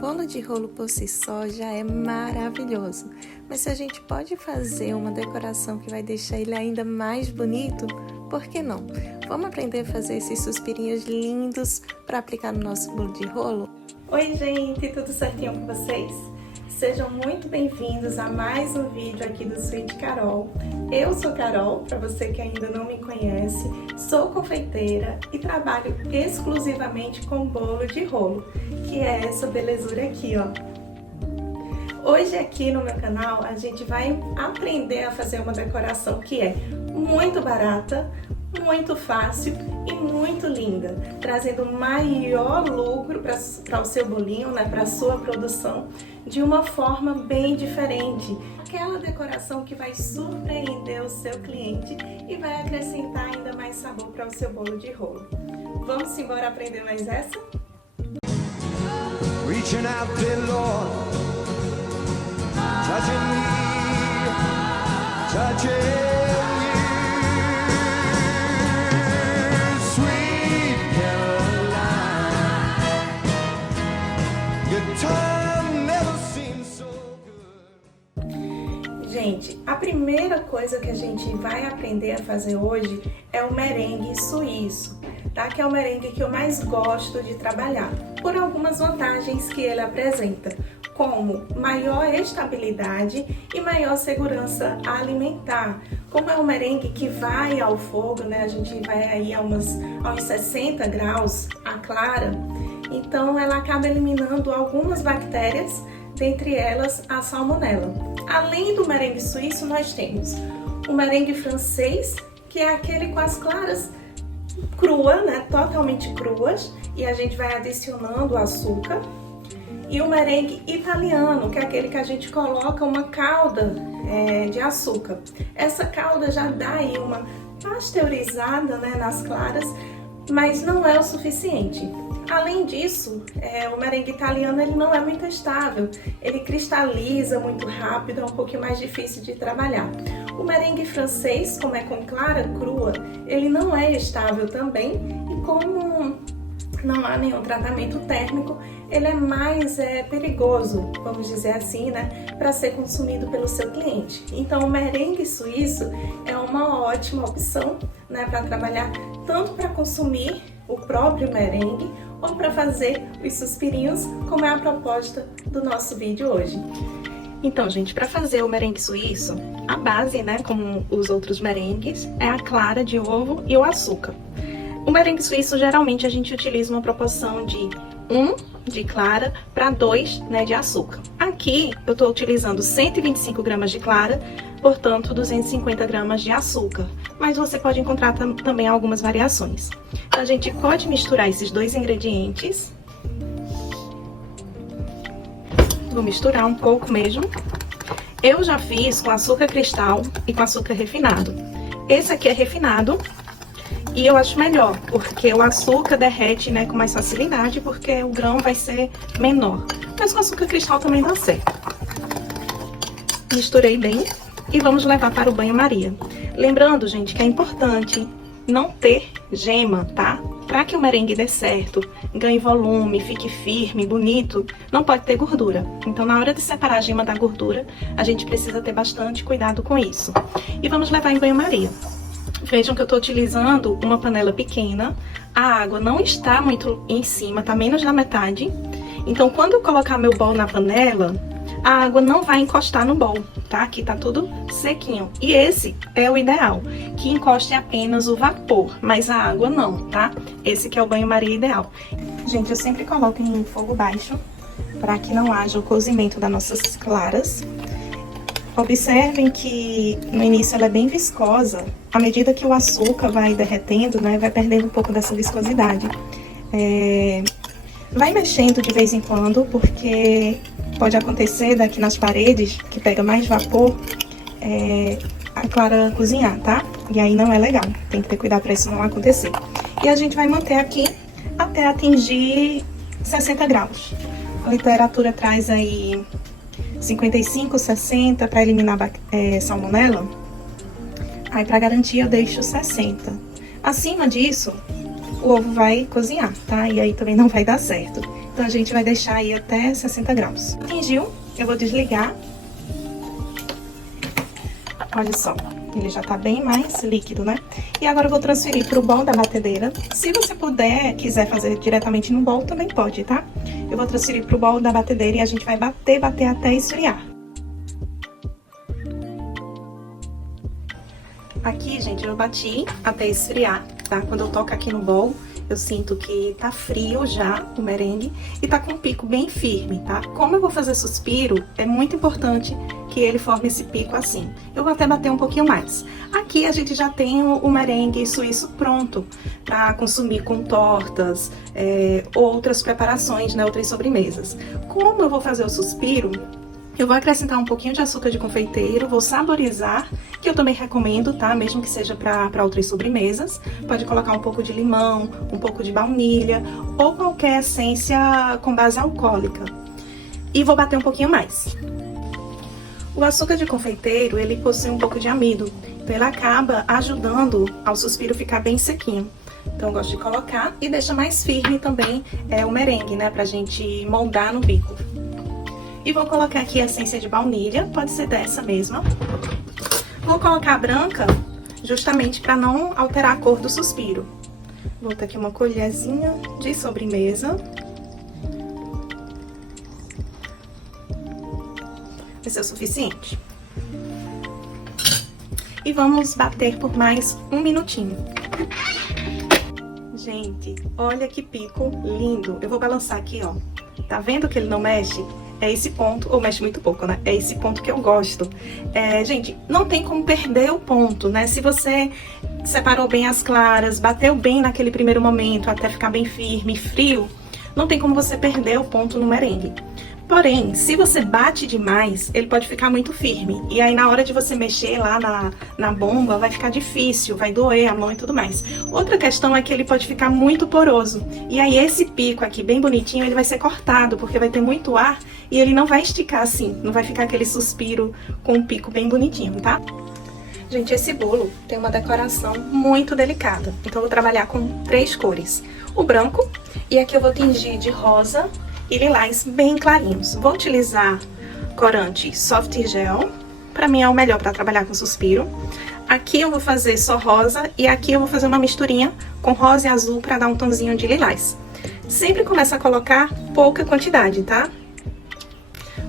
bolo de rolo por si só já é maravilhoso, mas se a gente pode fazer uma decoração que vai deixar ele ainda mais bonito, por que não? Vamos aprender a fazer esses suspirinhos lindos para aplicar no nosso bolo de rolo? Oi gente, tudo certinho com vocês? Sejam muito bem-vindos a mais um vídeo aqui do Sweet Carol. Eu sou Carol, para você que ainda não me conhece, sou confeiteira e trabalho exclusivamente com bolo de rolo, que é essa belezura aqui, ó. Hoje aqui no meu canal a gente vai aprender a fazer uma decoração que é muito barata, muito fácil e muito linda, trazendo maior lucro para o seu bolinho, né, para a sua produção, de uma forma bem diferente. Aquela decoração que vai surpreender o seu cliente e vai acrescentar ainda mais sabor para o seu bolo de rolo. Vamos embora aprender mais essa? Reaching out to Lord, touching me, touching. Gente, a primeira coisa que a gente vai aprender a fazer hoje é o merengue suíço, tá? Que é o merengue que eu mais gosto de trabalhar, por algumas vantagens que ele apresenta, como maior estabilidade e maior segurança alimentar. Como é um merengue que vai ao fogo, né? A gente vai aí aos 60 graus, a clara, então ela acaba eliminando algumas bactérias, dentre elas a salmonela. Além do merengue suíço, nós temos o merengue francês, que é aquele com as claras cruas, né? Totalmente cruas, e a gente vai adicionando açúcar. E o merengue italiano, que é aquele que a gente coloca uma calda de açúcar. Essa calda já dá aí uma pasteurizada, né, nas claras, mas não é o suficiente. Além disso, o merengue italiano ele não é muito estável, ele cristaliza muito rápido, é um pouquinho mais difícil de trabalhar. O merengue francês, como é com clara crua, ele não é estável também, e como não há nenhum tratamento térmico, ele é mais perigoso, vamos dizer assim, né, para ser consumido pelo seu cliente. Então o merengue suíço é uma ótima opção, né, para trabalhar tanto para consumir o próprio merengue ou para fazer os suspirinhos, como é a proposta do nosso vídeo hoje. Então, gente, para fazer o merengue suíço, a base, né, como os outros merengues, é a clara de ovo e o açúcar. O merengue suíço, geralmente, a gente utiliza uma proporção de 1 de clara para 2, né, de açúcar. Aqui, eu estou utilizando 125 gramas de clara, portanto, 250 gramas de açúcar. Mas você pode encontrar também algumas variações. Então, a gente pode misturar esses dois ingredientes. Vou misturar um pouco mesmo. Eu já fiz com açúcar cristal e com açúcar refinado. Esse aqui é refinado. E eu acho melhor, porque o açúcar derrete, né, com mais facilidade, porque o grão vai ser menor. Mas com açúcar cristal também dá certo. Misturei bem e vamos levar para o banho-maria. Lembrando, gente, que é importante não ter gema, tá? Para que o merengue dê certo, ganhe volume, fique firme, bonito, não pode ter gordura. Então, na hora de separar a gema da gordura, a gente precisa ter bastante cuidado com isso. E vamos levar em banho-maria. Vejam que eu estou utilizando uma panela pequena, a água não está muito em cima, está menos da metade. Então, quando eu colocar meu bol na panela, a água não vai encostar no bol, tá? Aqui tá tudo sequinho. E esse é o ideal, que encoste apenas o vapor, mas a água não, tá? Esse que é o banho-maria ideal. Gente, eu sempre coloco em fogo baixo, para que não haja o cozimento das nossas claras. Observem que no início ela é bem viscosa, à medida que o açúcar vai derretendo, né, vai perdendo um pouco dessa viscosidade. Vai mexendo de vez em quando, porque pode acontecer daqui nas paredes, que pega mais vapor, a clara cozinhar, tá? E aí não é legal, tem que ter cuidado para isso não acontecer. E a gente vai manter aqui até atingir 60 graus. A literatura traz aí 55, 60 para eliminar salmonela. Aí para garantir eu deixo 60. Acima disso, o ovo vai cozinhar, tá? E aí também não vai dar certo. Então a gente vai deixar aí até 60 graus. Atingiu, eu vou desligar. Olha só, ele já tá bem mais líquido, né? E agora eu vou transferir pro bowl da batedeira. Se você quiser fazer diretamente no bowl, também pode, tá? Eu vou transferir pro bowl da batedeira e a gente vai bater até esfriar. Aqui, gente, eu bati até esfriar, tá? Quando eu toco aqui no bowl, eu sinto que tá frio já o merengue e tá com um pico bem firme, tá? Como eu vou fazer suspiro, é muito importante que ele forme esse pico assim. Eu vou até bater um pouquinho mais. Aqui a gente já tem o merengue suíço pronto para consumir com tortas, outras preparações, né? Outras sobremesas. Como eu vou fazer o suspiro, eu vou acrescentar um pouquinho de açúcar de confeiteiro, vou saborizar, que eu também recomendo, tá? Mesmo que seja para outras sobremesas. Pode colocar um pouco de limão, um pouco de baunilha ou qualquer essência com base alcoólica. E vou bater um pouquinho mais. O açúcar de confeiteiro, ele possui um pouco de amido, então ele acaba ajudando ao suspiro ficar bem sequinho. Então eu gosto de colocar e deixa mais firme também o merengue, né? Pra gente moldar no bico. E vou colocar aqui a essência de baunilha, pode ser dessa mesma. Vou colocar a branca, justamente para não alterar a cor do suspiro. Vou botar aqui uma colherzinha de sobremesa. Vai ser o suficiente. E vamos bater por mais um minutinho. Gente, olha que pico lindo. Eu vou balançar aqui, ó. Tá vendo que ele não mexe? É esse ponto, ou mexe muito pouco, né? É esse ponto que eu gosto. Gente, não tem como perder o ponto, né? Se você separou bem as claras, bateu bem naquele primeiro momento, até ficar bem firme, frio, não tem como você perder o ponto no merengue. Porém, se você bate demais, ele pode ficar muito firme. E aí, na hora de você mexer lá na bomba, vai ficar difícil, vai doer a mão e tudo mais. Outra questão é que ele pode ficar muito poroso. E aí, esse pico aqui, bem bonitinho, ele vai ser cortado, porque vai ter muito ar e ele não vai esticar assim. Não vai ficar aquele suspiro com um pico bem bonitinho, tá? Gente, esse bolo tem uma decoração muito delicada. Então, eu vou trabalhar com 3 cores. O branco, e aqui eu vou tingir de rosa e lilás bem clarinhos. Vou utilizar corante Soft Gel, pra mim é o melhor pra trabalhar com suspiro. Aqui eu vou fazer só rosa e aqui eu vou fazer uma misturinha com rosa e azul pra dar um tonzinho de lilás. Sempre começa a colocar pouca quantidade, tá?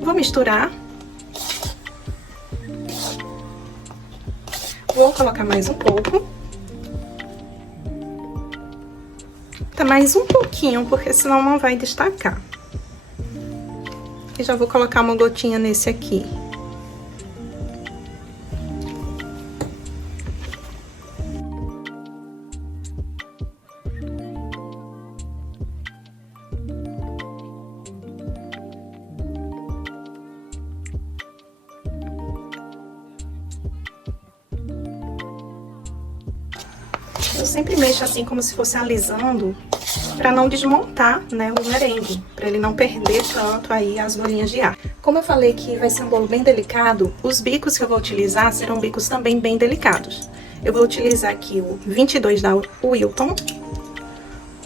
Vou misturar. Vou colocar mais um pouco. Tá mais um pouquinho, porque senão não vai destacar. E já vou colocar uma gotinha nesse aqui. Eu sempre mexo assim como se fosse alisando, para não desmontar, né, o merengue, para ele não perder tanto aí as bolinhas de ar. Como eu falei que vai ser um bolo bem delicado, os bicos que eu vou utilizar serão bicos também bem delicados. Eu vou utilizar aqui o 22 da Wilton,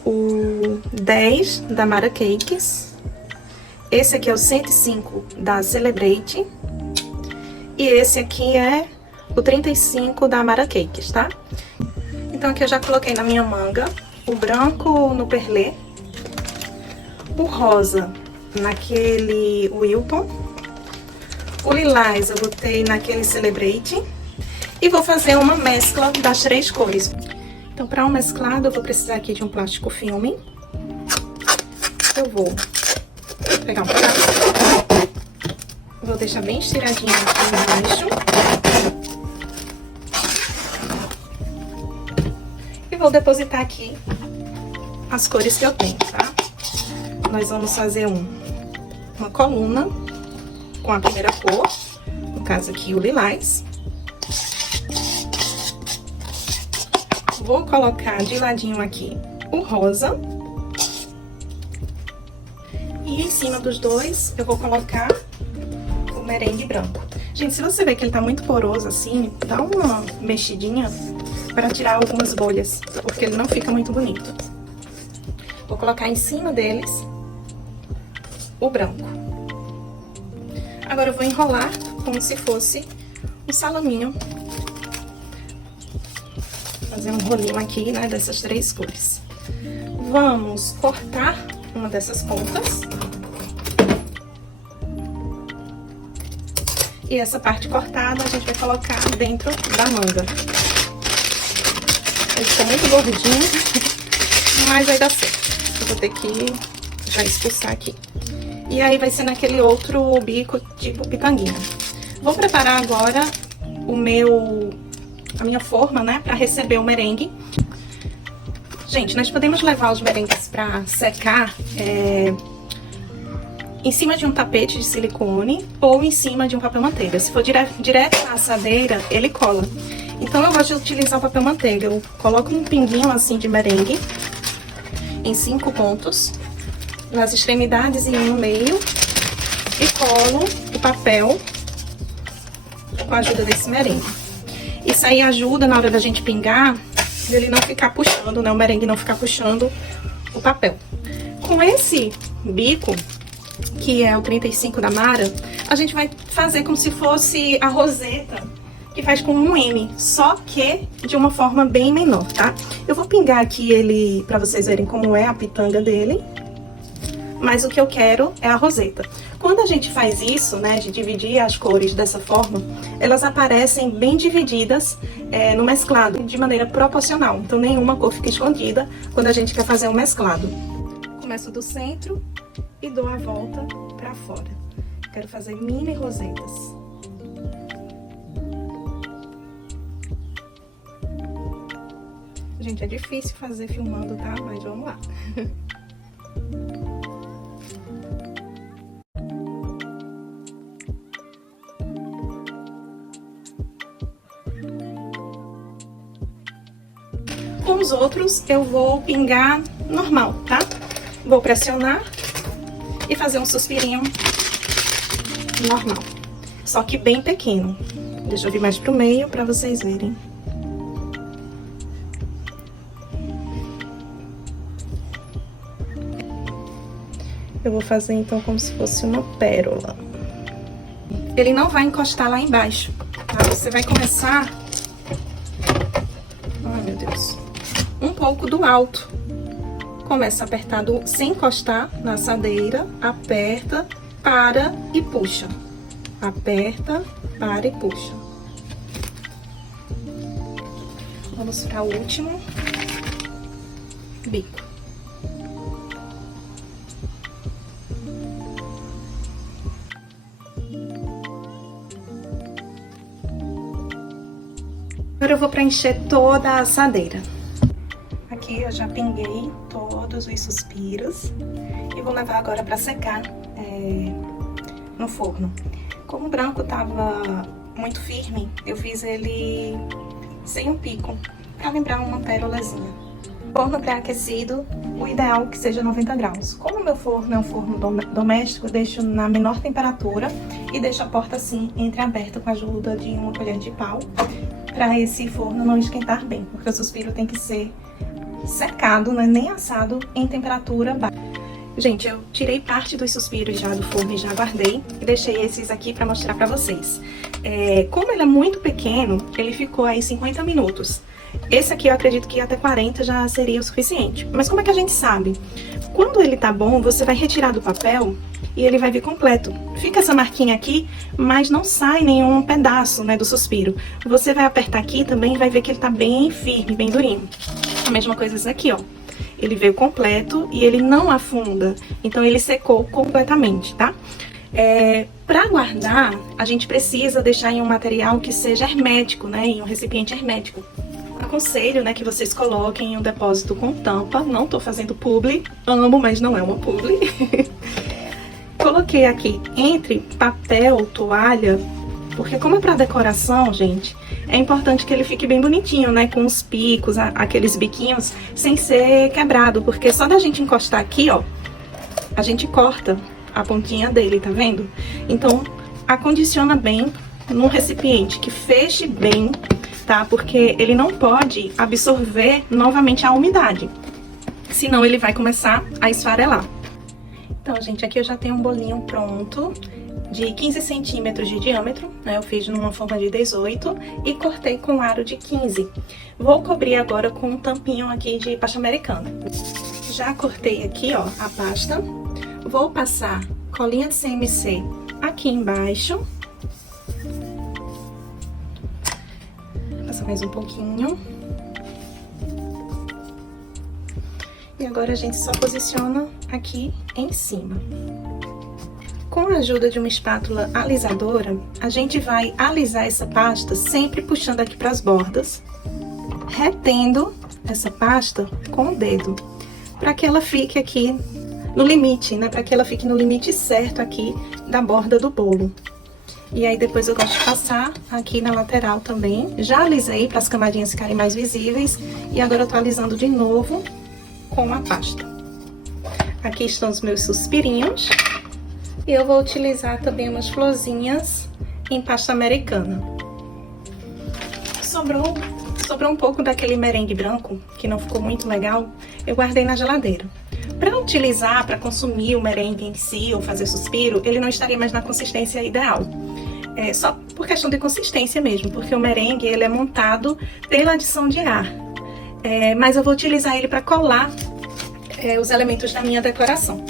o 10 da Mara Cakes, esse aqui é o 105 da Celebrate e esse aqui é o 35 da Mara Cakes, tá? Então aqui eu já coloquei na minha manga o branco no perlê, o rosa naquele Wilton, o lilás eu botei naquele Celebrate e vou fazer uma mescla das 3 cores. Então, para um mesclado, eu vou precisar aqui de um plástico filme. Eu vou pegar um pedaço, vou deixar bem estiradinho aqui embaixo. E vou depositar aqui as cores que eu tenho, tá? Nós vamos fazer uma coluna com a primeira cor, no caso aqui o lilás. Vou colocar de ladinho aqui o rosa. E em cima dos dois eu vou colocar o merengue branco. Gente, se você vê que ele tá muito poroso assim, dá uma mexidinha para tirar algumas bolhas, porque ele não fica muito bonito. Vou colocar em cima deles o branco. Agora eu vou enrolar como se fosse um salaminho. Fazer um rolinho aqui, né, dessas 3 cores. Vamos cortar uma dessas pontas. E essa parte cortada a gente vai colocar dentro da manga. Ele ficou muito gordinho, mas vai dar certo. Eu vou ter que já expulsar aqui. E aí vai ser naquele outro bico tipo pitanguinha. Vou preparar agora a minha forma, né, para receber o merengue. Gente, nós podemos levar os merengues para secar em cima de um tapete de silicone ou em cima de um papel manteiga. Se for direto na assadeira, ele cola. Então eu gosto de utilizar o papel manteiga. Eu coloco um pinguinho assim de merengue em 5 pontos, nas extremidades e no meio, e colo o papel com a ajuda desse merengue. Isso aí ajuda na hora da gente pingar, ele não ficar puxando, né? O merengue não ficar puxando o papel. Com esse bico, que é o 35 da Mara, a gente vai fazer como se fosse a roseta que faz com um M, só que de uma forma bem menor, tá? Eu vou pingar aqui ele pra vocês verem como é a pitanga dele, mas o que eu quero é a roseta. Quando a gente faz isso, né, de dividir as cores dessa forma, elas aparecem bem divididas no mesclado, de maneira proporcional. Então nenhuma cor fica escondida quando a gente quer fazer um mesclado. Começo do centro e dou a volta pra fora. Quero fazer mini rosetas. Gente, é difícil fazer filmando, tá? Mas vamos lá. Com os outros, eu vou pingar normal, tá? Vou pressionar e fazer um suspirinho normal. Só que bem pequeno. Deixa eu vir mais pro meio pra vocês verem. Eu vou fazer então como se fosse uma pérola. Ele não vai encostar lá embaixo, tá? Você vai começar... Ai, meu Deus. Um pouco do alto. Começa apertado sem encostar na assadeira. Aperta, para e puxa. Aperta, para e puxa. Vamos para o último bico. Agora eu vou preencher toda a assadeira. Aqui eu já pinguei todos os suspiros e vou levar agora para secar no forno. Como o branco tava muito firme, eu fiz ele sem um pico, para lembrar uma pérolazinha. Forno pré-aquecido, o ideal é que seja 90 graus. Como o meu forno é um forno doméstico, eu deixo na menor temperatura e deixo a porta assim entreaberta com a ajuda de uma colher de pau, para esse forno não esquentar bem, porque o suspiro tem que ser secado, né, nem assado, em temperatura baixa. Gente, eu tirei parte dos suspiros já do forno e já guardei e deixei esses aqui para mostrar para vocês. Como ele é muito pequeno, ele ficou aí 50 minutos. Esse aqui eu acredito que até 40 já seria o suficiente. Mas como é que a gente sabe? Quando ele tá bom, você vai retirar do papel e ele vai vir completo. Fica essa marquinha aqui, mas não sai nenhum pedaço, né, do suspiro. Você vai apertar aqui também e vai ver que ele tá bem firme, bem durinho. A mesma coisa esse aqui, ó. Ele veio completo e ele não afunda, então ele secou completamente, tá? Para guardar, a gente precisa deixar em um material que seja hermético, né, em um recipiente hermético. Aconselho, né, que vocês coloquem em um depósito com tampa. Não tô fazendo publi, amo, mas não é uma publi. Coloquei aqui entre papel, toalha, porque como é pra decoração, gente, é importante que ele fique bem bonitinho, né, com os picos, aqueles biquinhos, sem ser quebrado, porque só da gente encostar aqui, ó, a gente corta a pontinha dele, tá vendo? Então, acondiciona bem num recipiente que feche bem, tá? Porque ele não pode absorver novamente a umidade, senão ele vai começar a esfarelar. Então, gente, aqui eu já tenho um bolinho pronto, de 15 centímetros de diâmetro, né? Eu fiz numa forma de 18 e cortei com aro de 15. Vou cobrir agora com um tampinho aqui de pasta americana. Já cortei aqui, ó, a pasta. Vou passar colinha de CMC aqui embaixo. Passar mais um pouquinho. E agora a gente só posiciona aqui em cima. Com a ajuda de uma espátula alisadora, a gente vai alisar essa pasta sempre puxando aqui para as bordas, retendo essa pasta com o dedo, para que ela fique aqui no limite, né? Para que ela fique no limite certo aqui da borda do bolo. E aí depois eu gosto de passar aqui na lateral também. Já alisei para as camadinhas ficarem mais visíveis e agora eu tô alisando de novo com a pasta. Aqui estão os meus suspirinhos. E eu vou utilizar também umas florzinhas em pasta americana. Sobrou um pouco daquele merengue branco, que não ficou muito legal, eu guardei na geladeira. Para utilizar, para consumir o merengue em si ou fazer suspiro, ele não estaria mais na consistência ideal. É só por questão de consistência mesmo, porque o merengue ele é montado pela adição de ar. Mas eu vou utilizar ele para colar os elementos da minha decoração.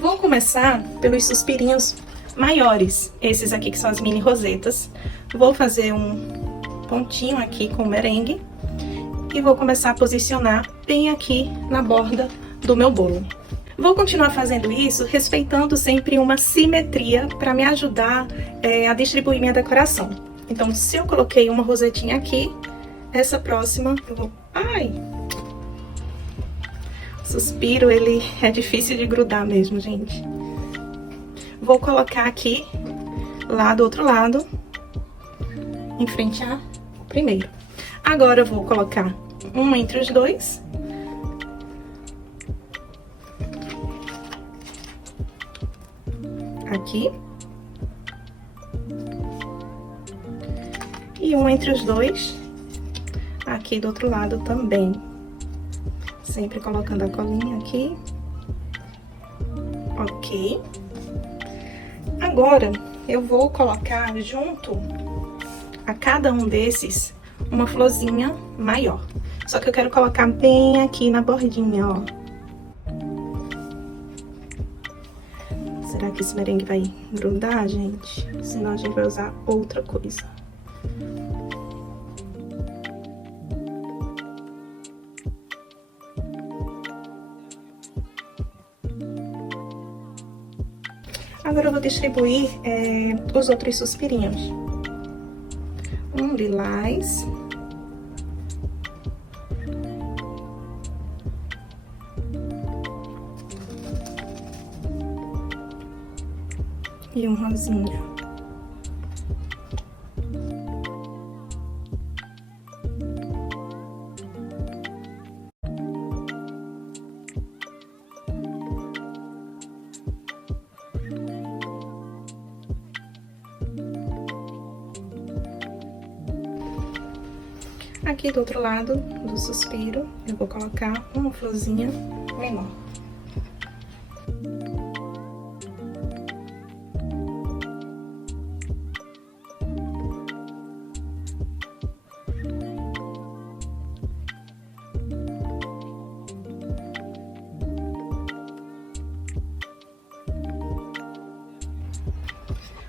Vou começar pelos suspirinhos maiores, esses aqui que são as mini rosetas. Vou fazer um pontinho aqui com o merengue e vou começar a posicionar bem aqui na borda do meu bolo. Vou continuar fazendo isso respeitando sempre uma simetria para me ajudar a distribuir minha decoração. Então, se eu coloquei uma rosetinha aqui, essa próxima eu vou... Ai! Suspiro, ele é difícil de grudar mesmo, gente. Vou colocar aqui, lá do outro lado, em frente ao primeiro. Agora eu vou colocar um entre os dois. Aqui. E um entre os dois, aqui do outro lado também. Sempre colocando a colinha aqui. Ok. Agora, eu vou colocar junto a cada um desses uma florzinha maior. Só que eu quero colocar bem aqui na bordinha, ó. Será que esse merengue vai grudar, gente? Senão a gente vai usar outra coisa. Agora eu vou distribuir os outros suspirinhos. Um lilás. E um rosinha. Aqui do outro lado do suspiro, eu vou colocar uma florzinha menor.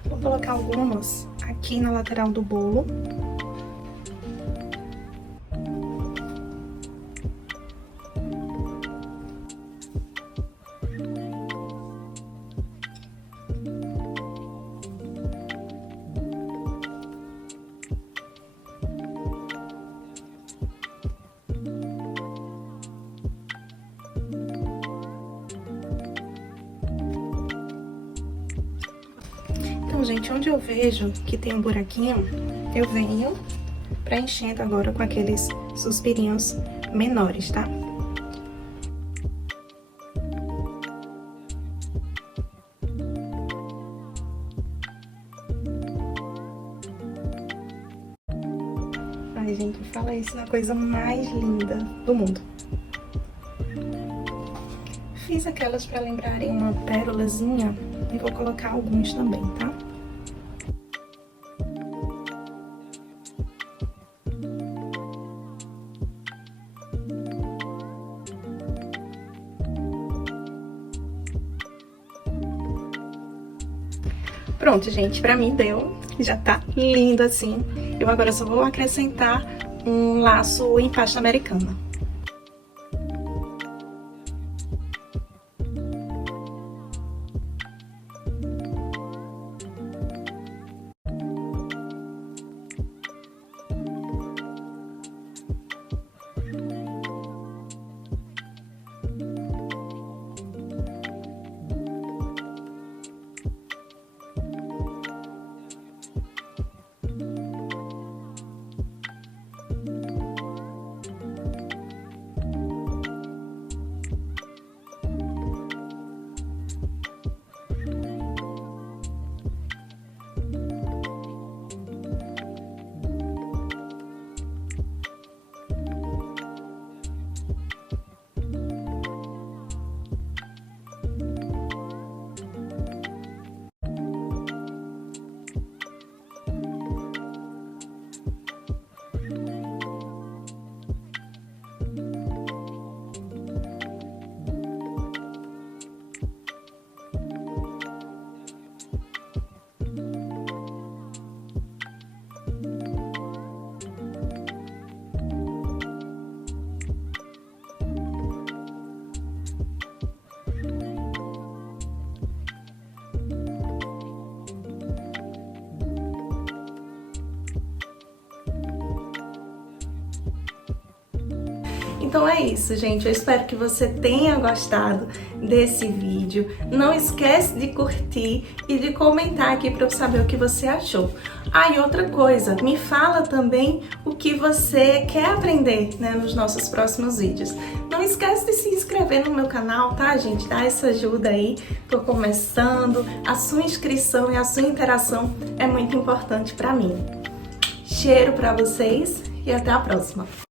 Vou colocar algumas aqui na lateral do bolo. Então, gente, onde eu vejo que tem um buraquinho, eu venho preenchendo agora com aqueles suspirinhos menores, tá? Ai, gente, fala isso, é a coisa mais linda do mundo. fiz aquelas para lembrarem uma pérolazinha e vou colocar alguns também, tá? Pronto, gente, pra mim deu, já tá lindo assim. Eu agora só vou acrescentar um laço em pasta americana. Então é isso, gente. Eu espero que você tenha gostado desse vídeo. Não esquece de curtir e de comentar aqui para eu saber o que você achou. Ah, e outra coisa, me fala também o que você quer aprender, né, nos nossos próximos vídeos. Não esquece de se inscrever no meu canal, tá, gente? Dá essa ajuda aí. Tô começando. A sua inscrição e a sua interação é muito importante para mim. Cheiro para vocês e até a próxima.